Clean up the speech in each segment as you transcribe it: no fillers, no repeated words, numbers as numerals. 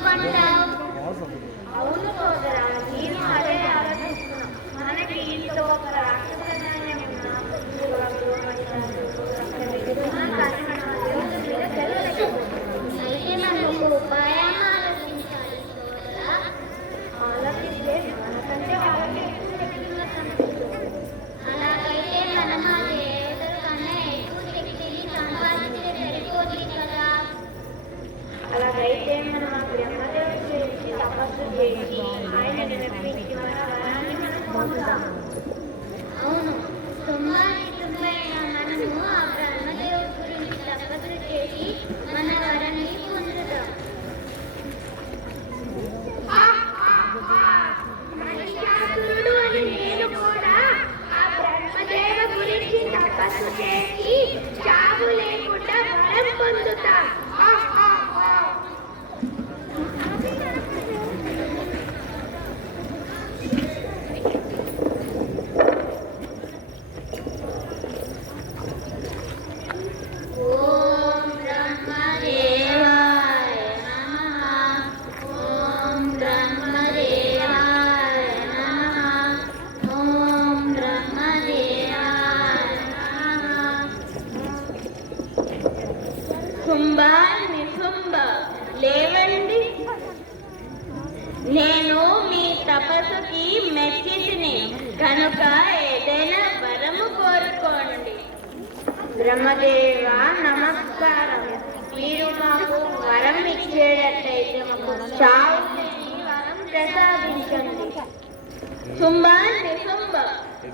ఎందుకంటావు? అవును సోదరా, నేను అదే ఆలోచిస్తున్నాను. మనకి ఇంట్లో ఒక రాక్షసనాన్ని ఉన్నా అయితే మనం ఒక ఉపాయం ఆలోచించాలి సోదరా. ఆలోచిస్తే మనకంటే వాళ్ళకి ఎక్కువ శక్తిగా కనిపిస్తుంది. అలాగైతే మనం ఆ దేవతల కన్నా ఎక్కువ శక్తిని సంపాదించే సరిపోతుంది కదా. అలాగైతే మనం ఆ బ్రహ్మదేవుడు చేసి తపస్సు చేసి ఆయన నిరపించి మన వరాన్ని మనం పొందుతాం. అవును, తొంభై మనము ఆ బ్రహ్మదేవుడి గురించి తపస్సు చేసి మన వరాన్ని పొందుతాం. మహిషాసురుడు అని నేను కూడా ఆ బ్రహ్మదేవుడి గురించి తపస్సు చేసి చావు లేకుండా వరం పొందుతా. లేవండి, నేను మీ తపస్సుకి మెచ్చితిని కనుక ఏదైనా వరము కోరుకోండి. బ్రహ్మదేవ నమస్కారం. మీరు మాకు వరం ఇచ్చేటట్టయితే చావు లేని వరం ప్రసాదించండి.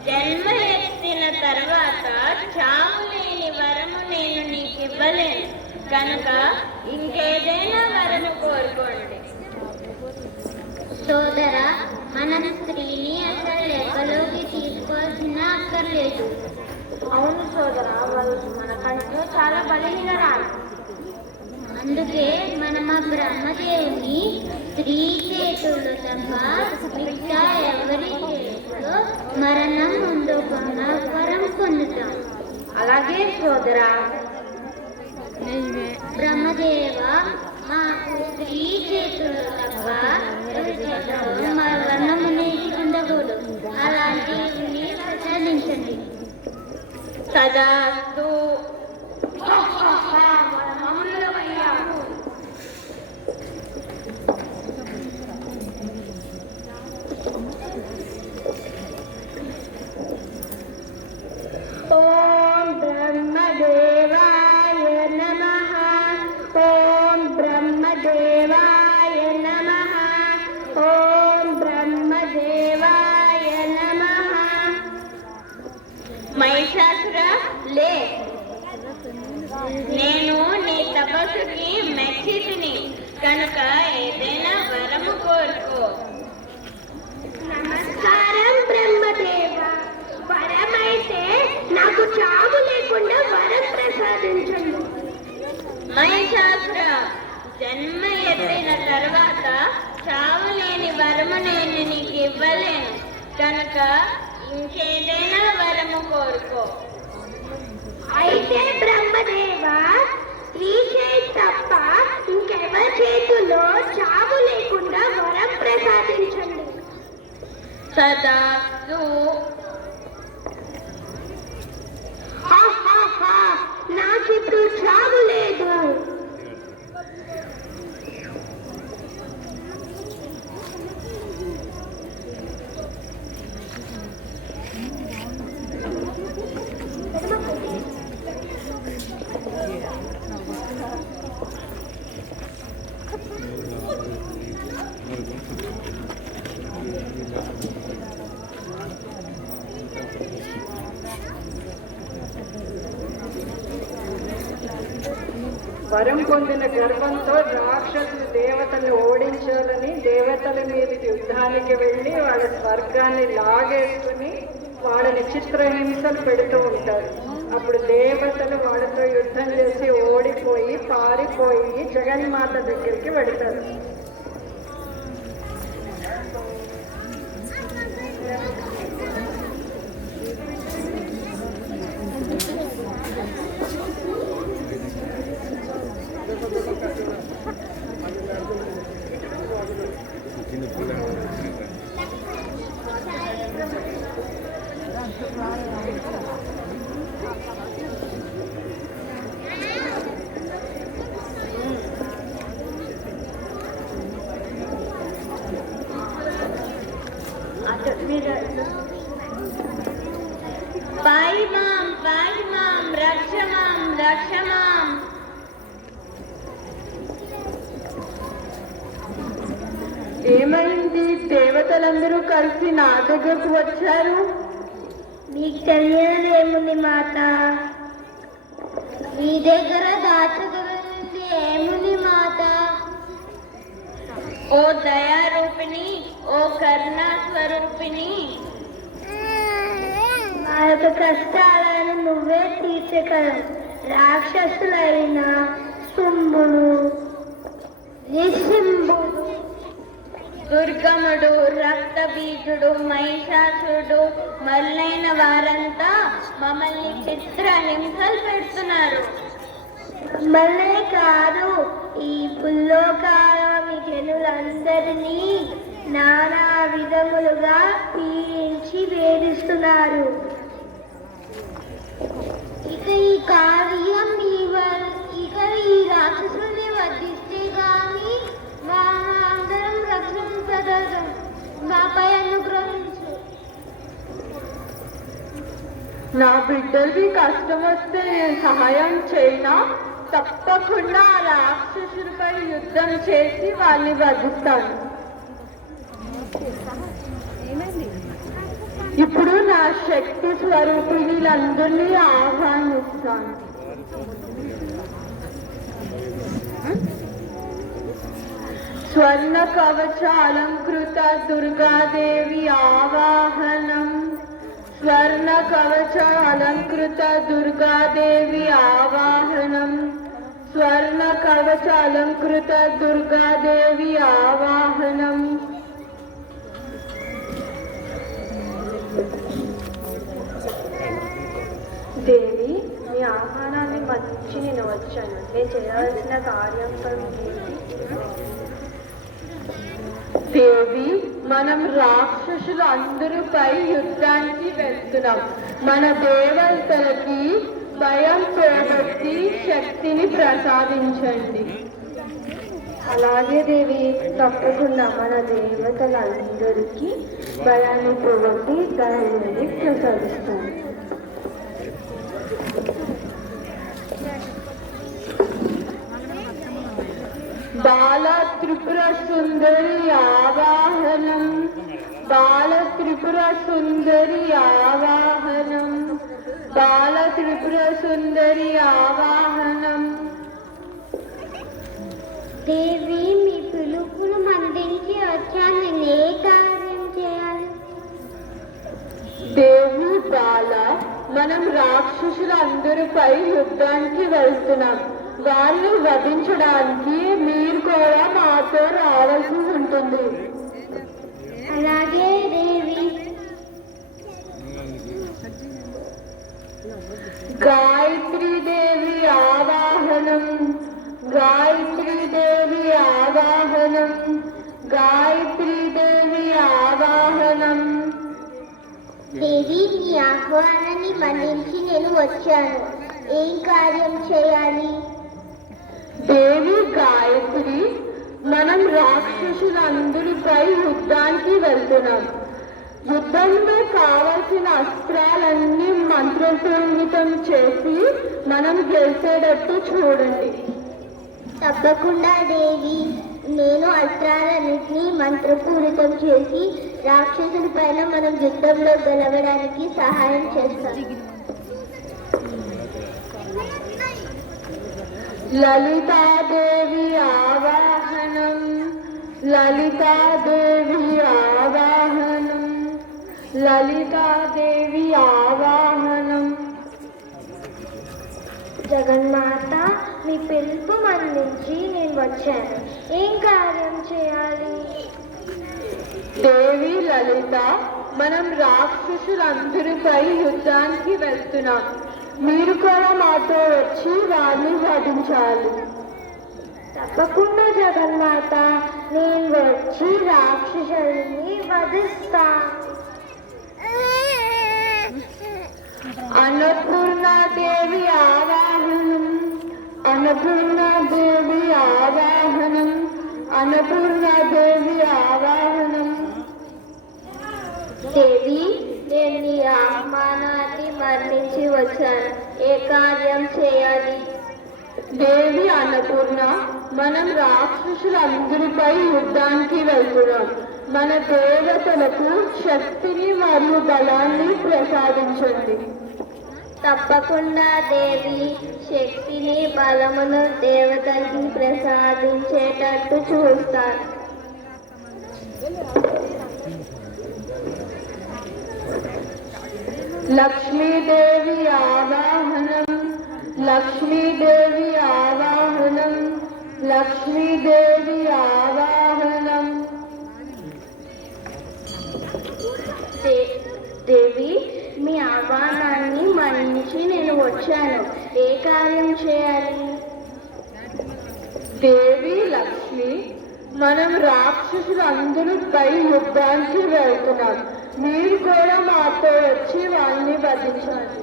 జన్మ ఎత్తిన తర్వాత చావు లేని వరము నేను నీకు ఇవ్వలేను కనుక ఇంకేదైనా వరము కోరుకోండి. సోదరా, మనం స్త్రీని అసలు లెక్కలోకి తీసుకోవాల్సిన అక్కర్లేదు. అవును సోదరా, వాళ్ళు మనకంటూ చాలా బలహీనరాలు. అందుకే మనం ఆ బ్రహ్మదేవుని స్త్రీ చేతులు తప్ప మిగతా ఎవరి చేతిలో మరణం ఉండకుండా వరం పొందుతాం. అలాగే సోదరా. బ్రహ్మదేవ, మాకు స్త్రీ చేతులు తప్ప మరణము ఉండకూడదు. అలాంటివి ప్రసాదించండి. సదాస్తు. ఓం బ్రహ్మదేవాయ నమః. ఓం బ్రహ్మదేవాయ నమః. ఓం బ్రహ్మదేవాయ నమః. మహిషాసుర లే, నేను నీ తపస్సుకి మెచ్చితిని కనుక ఏదైనా వరము కోరుకో. నమస్కారం బ్రహ్మదేవ. వరమైతే నాకు చావు లేకుండా వరం ప్రసాదించండి. మహిషాసుర, జన్మ ఎత్తిన తర్వాత చావు లేని వరము నేను నీకు ఇవ్వలేను కనుక ఇంకేదైనా వరము కోరుకో. అయితే బ్రహ్మదేవ, స్త్రీ చేతి తప్ప ఇంకెవరి చేతుల్లో చావు లేకుండా వరం ప్రసాదించండి. సదాస్తు. నాకిప్పుడు చావు లేదు. వరం పొందిన గర్వంతో రాక్షసులు దేవతల్ని ఓడించాలని దేవతల మీదకి యుద్ధానికి వెళ్ళి వాళ్ళ స్వర్గాన్ని లాగేసుకుని వాళ్ళని చిత్రహింసలు పెడుతూ ఉంటారు. అప్పుడు దేవతలు వాళ్ళతో యుద్ధం చేసి ఓడిపోయి పారిపోయి జగన్మాత దగ్గరికి వెళ్తారు. పాయి మాం రక్ష మాం. ఏమైంది? దేవతలందరూ కలిసి నా దగ్గరకు వచ్చారు. మీకు తెలియదు ఏముంది మాత, మీ దగ్గర దాచగలిగింది ఏముంది మాత. ఓ దయారూపిణి, ఓ కరుణా స్వరూపిణి, మా యొక్క కష్టాలను నువ్వే తీర్చగలవు. రాక్షసులైన శుంభుడు, నిశింభుడు, దుర్గముడు, రక్తబీజుడు, మహిషాసుడు మొదలైన వారంతా మమ్మల్ని చిత్రహింసలు పెడుతున్నారు. మమ్మల్నే కాదు, ఈ భూలోకాలోని జనులందరినీ నానా విధములుగా పీడించి వేధిస్తున్నారు. ఇక ఈ రాక్షసుని వధిస్తే గాని అందరం రక్షించగలం. మాపై అనుగ్రహించు. నా బిడ్డలకి కష్టం వస్తే నేను సహాయం చేయనా? తప్పకుండా ఆ రాక్షసులపై యుద్ధం చేసి వాళ్ళని వధిస్తాను. ఇప్పుడు నా శక్తి స్వరూపిణులందరినీ ఆహ్వానిస్తాను. స్వర్ణ కవచ అలంకృత దుర్గాదేవి ఆవాహనం. స్వర్ణ కవచ అలంకృత దుర్గాదేవి ఆవాహనం. స్వర్ణ కవచ అలంకృత దుర్గాదేవి ఆవాహనం. దేవి, మీ ఆహ్వానాన్ని మర్చి నేను వచ్చాను. నేను చేయాల్సిన కార్యం దేవి, మనం రాక్షసులు అందరిపై యుద్ధానికి వెళ్తున్నాం. మన దేవతలకి భయం పోగొట్టి శక్తిని ప్రసాదించండి. అలాగే దేవి, తప్పకుండా మన దేవతలందరికీ భయాన్ని పోగొట్టి ధైర్యాన్ని ప్రసాదిస్తాను. బాల త్రిపుర సుందరి ఆవాహనం. బాల త్రిపుర సుందరి ఆవాహనం. బాల త్రిపుర సుందరి ఆవాహనం. దేవి, మీ పిలుపును మందించి వచ్చాను. నేను ఏ కార్యం చేయాలి? దేవి బాల, మనం రాక్షసులందరిపై యుద్ధానికి వెళ్తున్నాం. వాళ్ళని వధించడానికి మీరు కూడా మాతో రావాల్సి ఉంటుంది. అలాగే దేవి. గాయత్రీ దేవి ఆవాహనం. గాయత్రీ దేవి ఆవాహనం. గాయత్రీ దేవి ఆవాహనం. దేవి, మీ ఆహ్వానాన్ని మన్నించి నేను వచ్చాను. ఏం కార్యం చేయాలి? దేవి గాయత్రి, మనం రాక్షసులందరిపై యుద్ధానికి వెళ్తున్నాం. యుద్ధంలో కావలసిన అస్త్రాలన్నీ మంత్రపూరితం చేసి మనం గెలిచేటట్టు చూడండి. తప్పకుండా దేవి, నేను అస్త్రాలన్నింటినీ మంత్రపూరితం చేసి రాక్షసుల పైన మనం యుద్ధంలో గెలవడానికి సహాయం చేస్తాను. లలితాదేవి ఆవాహనం. లలితాదేవి ఆవాహనం. లలితాదేవి ఆవాహనం. జగన్మాత, మీ పిలుపు మన్నించి నేను వచ్చాను. ఏం కార్యం చేయాలి? దేవి లలిత, మనం రాక్షసులందరిపై యుద్ధానికి వెళ్తున్నాం. మీరు కూడా మాతో వచ్చి వారిని వధించాలి. తప్పకుండా జగన్మాత, నేను వచ్చి రాక్షసుల్ని వధిస్తా. అన్నపూర్ణాదేవి ఆవాహనం. అన్నపూర్ణాదేవి ఆవాహనం. అన్నపూర్ణాదేవి ఆవాహనం. దేవి, నేను నీ ఆహ్వానాన్ని మరణించి వచ్చాను. ఏ కార్యం చేయాలి? దేవి అన్నపూర్ణ, మనం రాక్షసులందరిపై యుద్ధానికి వెళ్తున్నాం. మన దేవతలకు శక్తిని మరియు బలాన్ని ప్రసాదించండి. తప్పకుండా దేవి, శక్తిని బలమును దేవతకి ప్రసాదించేటట్టు చూస్తాను. లక్ష్మీదేవి ఆవాహనం, లక్ష్మీదేవి ఆవాహనం, లక్ష్మీదేవి ఆవాహనం. దేవి, మీ ఆహ్వానాన్ని మన్నించి నేను వచ్చాను. ఏ కార్యం చేయాలి? దేవి లక్ష్మి, మనం రాక్షసులందరిపై యుద్ధానికి వెళ్తున్నాం. మీరు కూడా మాతో వచ్చి వాళ్ళని వధించాలి.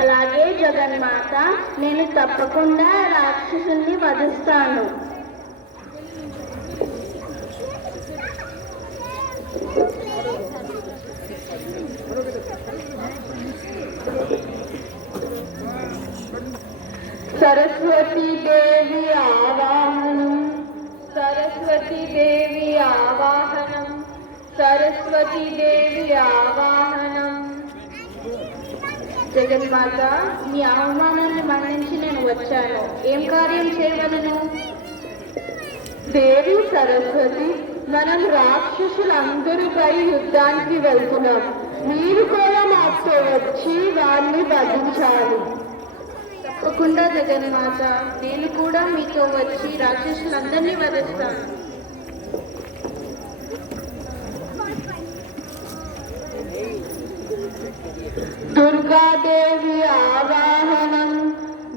అలాగే జగన్మాత, నేను తప్పకుండా రాక్షసుల్ని వధిస్తాను. సరస్వతీ దేవి ఆవాహనం, సరస్వతీ దేవి ఆవాహనం, సరస్వతీ దేవి ఆవాహనం. జగన్మాత, మీ ఆహ్వానాన్ని మన్నించి నేను వచ్చాను. ఏం కార్యం చేయగలను? దేవి సరస్వతి, మనం రాక్షసులందరిపై యుద్ధానికి వెళ్తున్నాం. మీరు కూడా మాతో వచ్చి వారిని వధించాలి. తప్పకుండా జగన్మాత, నేను కూడా మీతో వచ్చి రాక్షసులందరినీ వధిస్తాను. దుర్గాదేవి ఆవాహనం,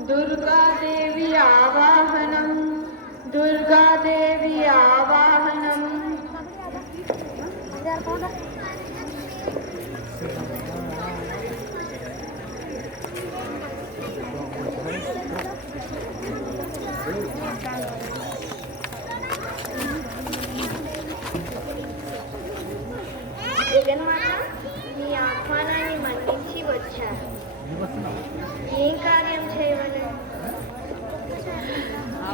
దుర్గాదేవి ఆవాహనం, దుర్గాదేవి ఆవాహనం. జగన్మాత, మీ ఆహ్వానాన్ని మన్నించి వచ్చాను. ఏం కార్యం చేయవలను?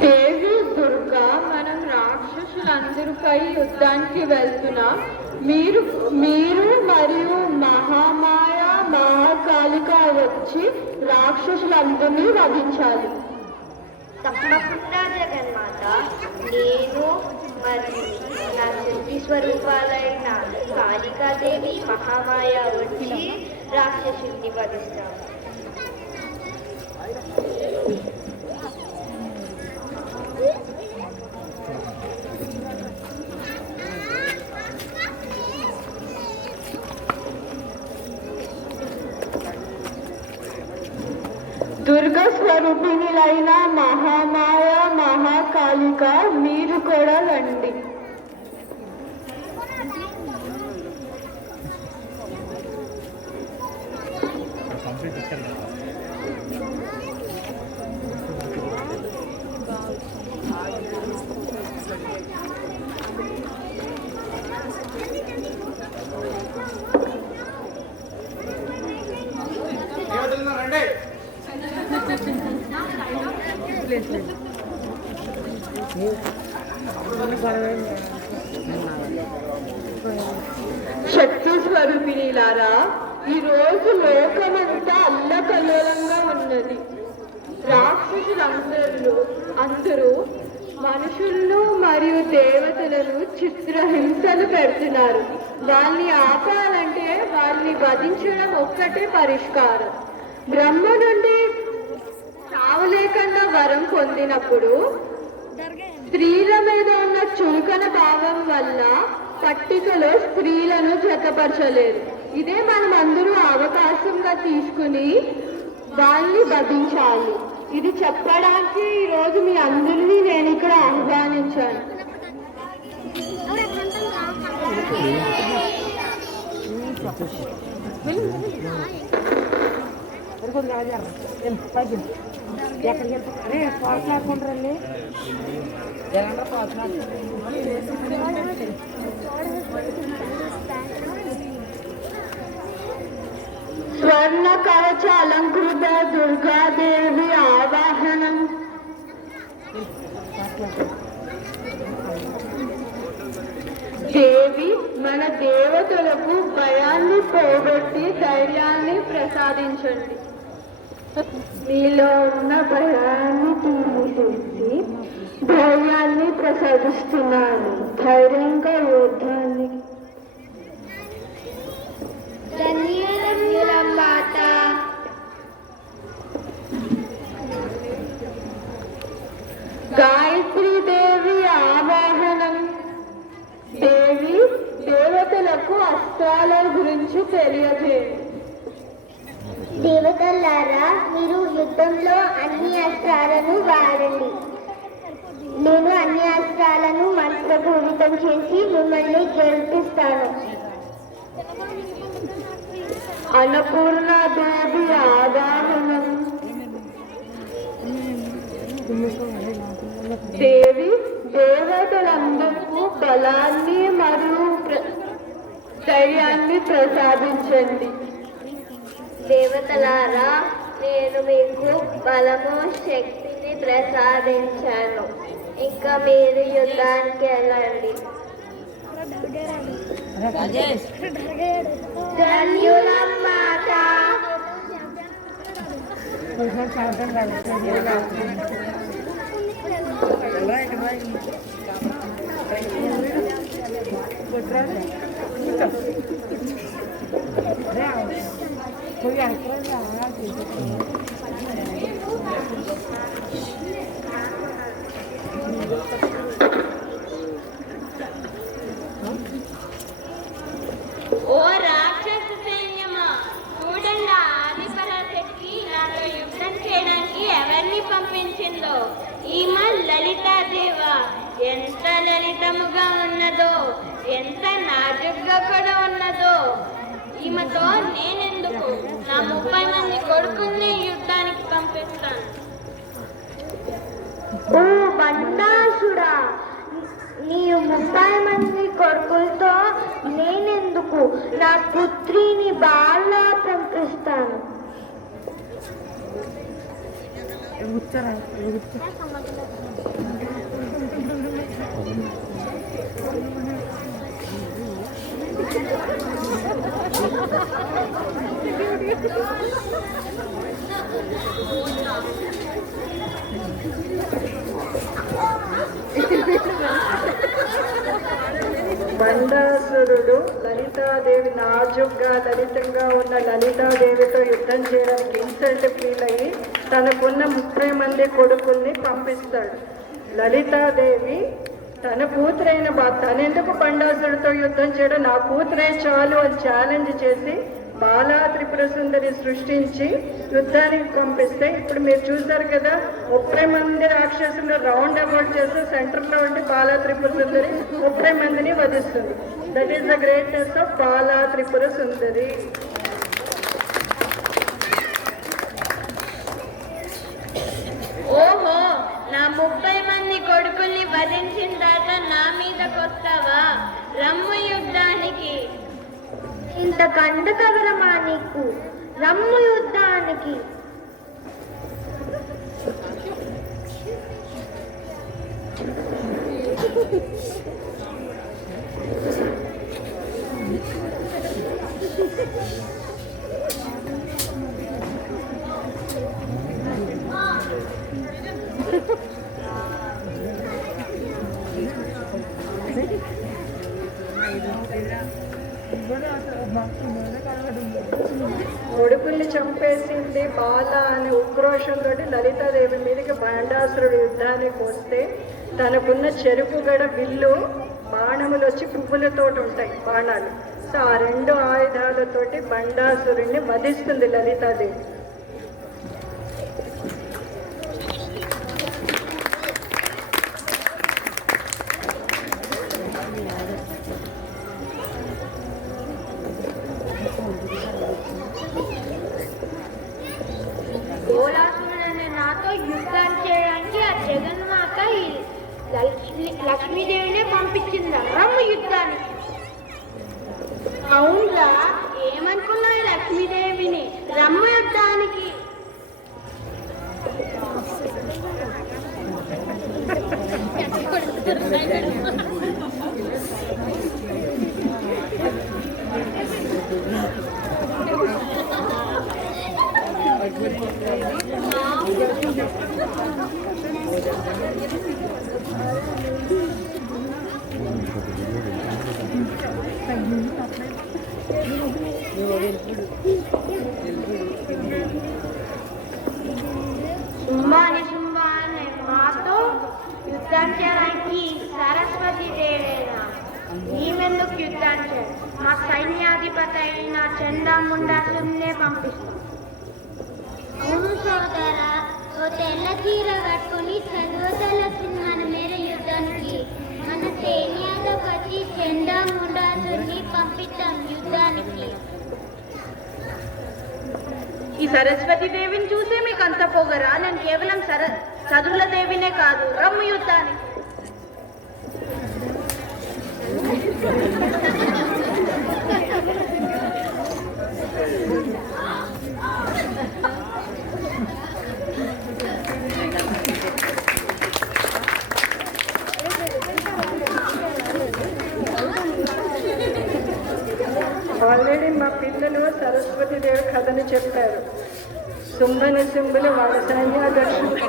దేవి దుర్గా, మనం రాక్షసులందరిపై యుద్ధానికి వెళ్తున్నాం. మీరు మరియు మహామాయ మహాకాళిక వచ్చి రాక్షసులందరినీ వధించాలి. తప్పకుండా జగన్మాత, నేను మరియు నా శక్తి స్వరూపాలైన కాళికాదేవి మహామాయ వచ్చి రాక్షసుని వధిస్తాను. దుర్గా స్వరూపిణులైన మహామాయ మహాకాళిక, మీరు కూడా రండి. శక్తి స్వరూపిణిలారా, ఈరోజు లోకమంతా అల్లకల్లోలంగా ఉన్నది. రాక్షసులందరూ మనుషులను మరియు దేవతలను చిత్రహింసలు పెడుతున్నారు. వాళ్ళని ఆపాలంటే వాళ్ళని వధించడం ఒక్కటే పరిష్కారం. బ్రహ్మ నుండి చావలేకుండా వరం పొందినప్పుడు స్త్రీల మీద ఉన్న చులకన భావం వల్ల పట్టికలో స్త్రీలను జతపరచలేదు. ఇదే మనం అందరూ అవకాశంగా తీసుకుని వాళ్ళని వధించాలి. ఇది చెప్పడానికి ఈరోజు మీ అందరినీ నేను ఇక్కడ ఆహ్వానించాను. ఎక్కడికి వెళ్తారే పాటలాడుకుంటారండి ఎలా పాటలాడుకుంటారు కవచ అలంకృత దుర్గాదేవి ఆవాహనం. దేవి మన దేవతలకు భయాన్ని పోగొట్టి ధైర్యాన్ని ప్రసాదించండి. మీలో ఉన్న భయాన్ని తీసేసి ధైర్యాన్ని ప్రసాదిస్తున్నాను. ధైర్యంగా యోద్ధాన్ని. ధన్యవాదాలు మాత. గాయత్రీ దేవి ఆవాహనం. దేవి దేవతలకు అస్త్రాల గురించి తెలియజేయండి. దేవతలారా, మీరు యుద్ధంలో అన్ని అస్త్రాలను వాడండి. నేను అన్ని అస్త్రాలను మంత్రపూరితం చేసి మిమ్మల్ని గెలిపిస్తాను. అన్నపూర్ణాదేవి ఆవాహనం. దేవి దేవతలందరికీ బలాన్ని మరియు ధైర్యాన్ని ప్రసాదించండి. దేవతలారా, నేను మీకు బలము శక్తిని ప్రసాదించాను. ఇంకా మీరు యుద్ధానికి వెళ్ళండి. ధన్యులం మాత. ఓ రాక్షస సైన్యమా, చూడండి ఆదిపరాశక్తి నాతో యుద్ధం చేయడానికి ఎవరిని పంపించిందో. ఈమె లలితాదేవ. ఎంత లలితముగా ఉన్నదో, ఎంత నాజుగ్గా కూడా ఉన్నదో. ఈమెతో నేనెందుకు, నా 30 మంది కొడుకుల్ని యుద్ధానికి పంపిస్తాను. ఓ బండాసుడా, నీ 30 మంది కొడుకులతో నేనెందుకు, నా పుత్రిని బాలా పంపిస్తాను. బండాసురుడు లలితాదేవి నాజుగ్గా లలితంగా ఉన్న లలితాదేవితో యుద్ధం చేయడానికి ఇన్సల్ట్ ఫీల్ అయ్యి తనకున్న 30 మంది కొడుకుల్ని పంపిస్తాడు. లలితాదేవి తన కూతురైన తనెందుకు బండాసురుడితో యుద్ధం చేయడం, నా కూతురే చాలు అని ఛాలెంజ్ చేసి బాలా త్రిపుర సుందరి సృష్టించి యుద్ధానికి పంపిస్తే, ఇప్పుడు మీరు చూసారు కదా 30 మంది రాక్షసులు రౌండ్ అబౌట్ చేసి సెంటర్లో ఉండి బాలా త్రిపుర సుందరి 30 మందిని వధిస్తుంది. That is the greatness of Bala Tripura Sundari. ఓహో, నా 30 మంది కొడుకుల్ని వధించిన తర్వాత నా మీదకి వస్తావా? రమ్ము యుద్ధానికి. ఇంత కండకవరమా నీకు? రమ్ము యుద్ధానికి. కొడుకుల్ని చంపేసింది బాల అనే ఉక్రోషంతో లలితాదేవి మీదకి బండాసురుడు యుద్ధానికి వస్తే, తనకున్న చెరుకు గడ విల్లు బాణములు వచ్చి పువ్వులతో ఉంటాయి బాణాలు. సో ఆ 2 ఆయుధాలతోటి బండాసురుడిని వధిస్తుంది లలితాదేవి. నాతో యుద్ధం చేయడానికి ఆ జగన్మాత లక్ష్మీదేవినే పంపించిందా రమ్ము యుద్ధానికి? అవునురా, ఏమనుకున్నావు లక్ష్మీదేవిని? రమ్ము శుంభ అనే మాతో యుద్ధం చేయడానికి సరస్వతి దేవేనా నీవెందుకు యుద్ధం చేయాలి? మా సైన్యాధిపతి అయిన చంద్రముండాసునే పంపిస్తాం. అవును సోదరా, ఓ తెల్ల చీర కట్టుకుని చదువుతల మన మీద యుద్ధానికి మన సైన్యాధిపతి చంద్రముండాసుని పంపిస్తాం యుద్ధానికి. ఈ సరస్వతి దేవిని చూసి మీకు అంత పొగరా? నేను కేవలం చదువుల దేవినే కాదు, రమ్ము యుద్ధానికి. ఆల్రెడీ మా పిల్లలు సరస్వతి దేవి కథని చెప్పారు. శుంభని శుంభులు వాళ్ళ సైన్యాధ్యక్షుడు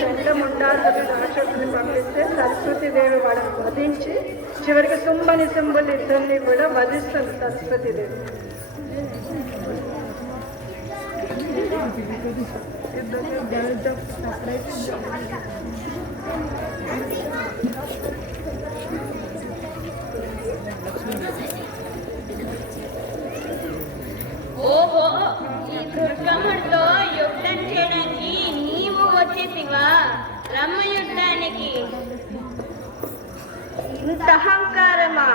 చంద్రముండాసుని రాక్షసుని పంపిస్తే సరస్వతి దేవి వాళ్ళని వధించి చివరికి శుంభని శుంభులు ఇద్దరిని కూడా వధిస్తుంది సరస్వతి దేవి. ఓహో, ఈ దుర్గముడితో యుద్ధం చేయడానికి నీవు వచ్చేసివా? రమ్మ యుద్ధానికి. ఇంత అహంకారమా?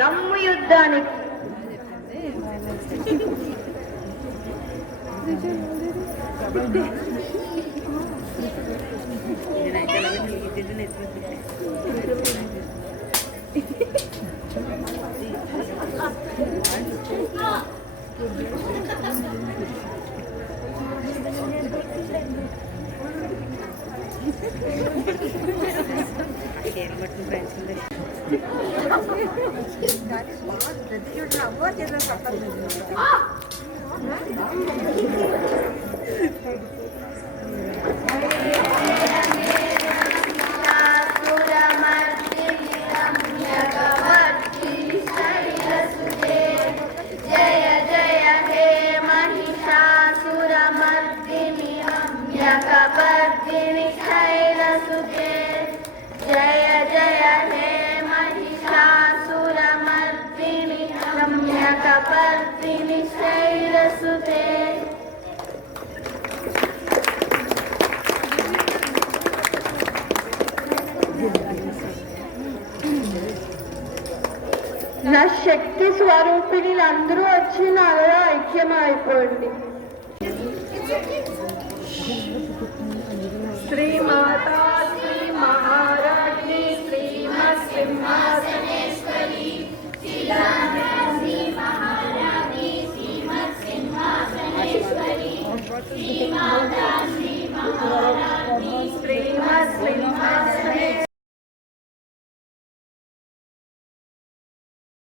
రమ్ము యుద్ధానికి. నా శక్తి స్వరూపిణి అందరూ వచ్చి నాలో ఐక్యం అయిపోండి.